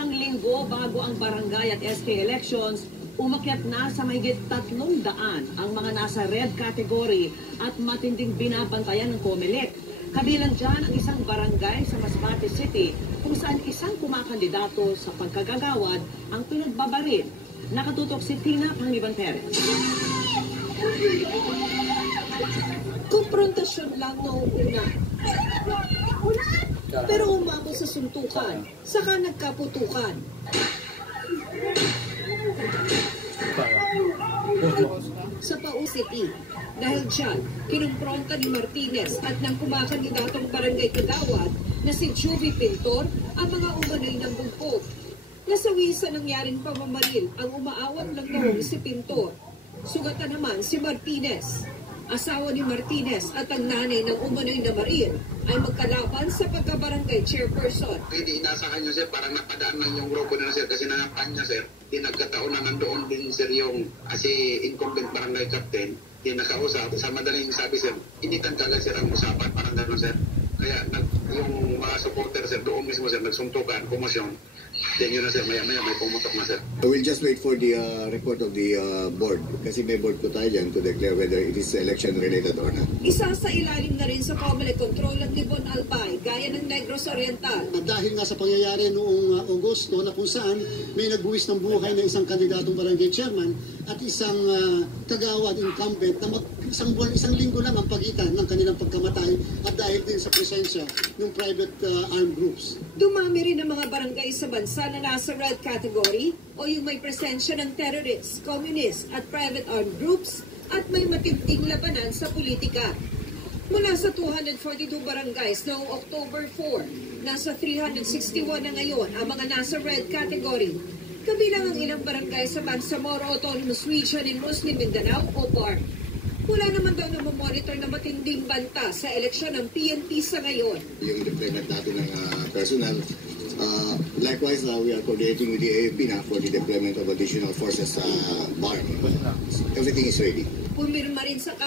Isang linggo bago ang barangay at SK elections, umakyat na sa mahigit 300 ang mga nasa red category at matinding binabantayan ng COMELEC. Kabilang dyan ang isang barangay sa Masbate City kung saan isang kumakandidato sa pagkagagawad ang pinagbabaril. Nakatutok si Tina Pangibanteres. Komprontasyon lang noong una. Pero umabot sa suntukan, saka nagkaputukan. Sa Pau City, dahil dyan, kinumpronta ni Martinez at ng kumakandidatong barangay kagawad na si Juvie Pintor ang mga umano'y ng bungkog. Nasawi sa nangyaring pamamaril ang umaawat lang noong si Pintor. Sugatan naman si Martinez. Asawa ni Martinez at ang nanay ng umano'y na maril ay magkalaban sa pagkabarangay chairperson. Hindi inasahan niyo, sir, parang napadaan lang yung grupo na, sir, kasi nangapan niya, sir. Di nagkataon na nandoon din, sir, yung si incumbent barangay captain, di nakausap. Sa madaling sabi, sir, hindi tan kagad, sir, ang usapan, parang gano'n, sir. Kaya yung mga supporter, sir, doon mismo, sir, nagsuntukan, komosyon. Then yun na, sir, maya-maya may pumutok na, sir. We'll just wait for the report of the board kasi may board po tayo dyan to declare whether it is election-related or not. Isa sa ilalim na rin sa COMELEC control ng Libon Albay, gaya ng Negros Oriental. Dahil nga sa pangyayari noong Agosto na kung saan may nagbuwis ng buhay na isang kandidatong barangay chairman at isang kagawad incumbent na isang linggo lang ang pagitan ng kanilang pagkamatay at dahil din sa presensya ng private armed groups. Dumami rin ang mga barangay sa bansa na nasa red category o yung may presensya ng terrorists, communists at private armed groups at may matinding labanan sa politika. Mula sa 242 barangays noong October 4, nasa 361 na ngayon ang mga nasa red category. Kabilang ang ilang barangay sa Bangsamoro Autonomous Region in Muslim Mindanao o BARM. Wala naman daw na monitor na matinding banta sa eleksyon ng PNP sa ngayon. Yung deployment natin ng personal. Likewise, we are coordinating with the AFP na for the deployment of additional forces sa BARM. Everything is ready. Pumirma rin sa